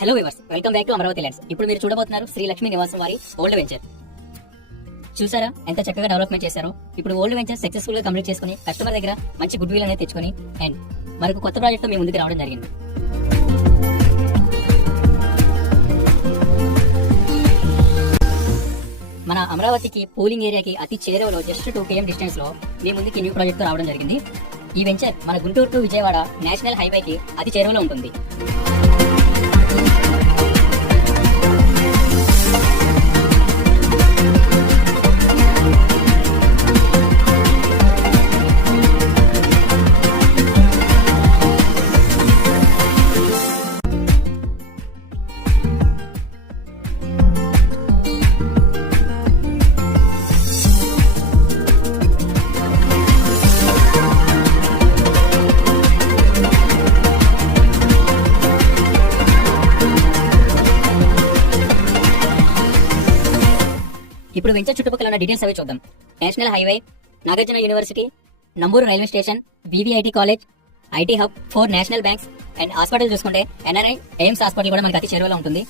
Hello viewers, welcome back to Amaravati lands. ఇప్పుడు మీరు చూడబోతున్నారు శ్రీ లక్ష్మీ నివాసం వారి ఓల్డ్ వెంచర్. చూసారా ఎంత చక్కగా డెవలప్మెంట్ చేశారో. ఇప్పుడు ఓల్డ్ వెంచర్ సక్సెస్ఫుల్ గా కంప్లీట్ చేసుకుని కస్టమర్ దగ్గర మంచి గుడ్ విల్ అనేది తెచ్చుకొని అండ్ మరొక కొత్త ప్రాజెక్ట్ తో మీ ముందుకు రావడం జరిగింది. మన అమరావతికి పూలింగ్ ఏరియాకి అతి చేరువలో జస్ట్ 2 km డిస్టెన్స్ లో మీ ముందుకి న్యూ ప్రాజెక్ట్ తో రావడం జరిగింది. ఈ వెంచర్ మన గుంటూరు టు విజయవాడ నేషనల్ హైవేకి అతి చేరువలో ఉంటుంది. ఇప్పుడు వెంచర్ చుట్టుపక్కల ఉన్న డీటెయిల్స్ అవి చూద్దాం. National highway, Nagarjuna university, Namburu railway station, VVIT college, IT hub, 4 national banks and hospital చూసుకుంటే ఎన్ఆర్ఐ ఎయిమ్స్ హాస్పిటల్ కూడా మనకి అతి చేరువలో ఉంటుంది.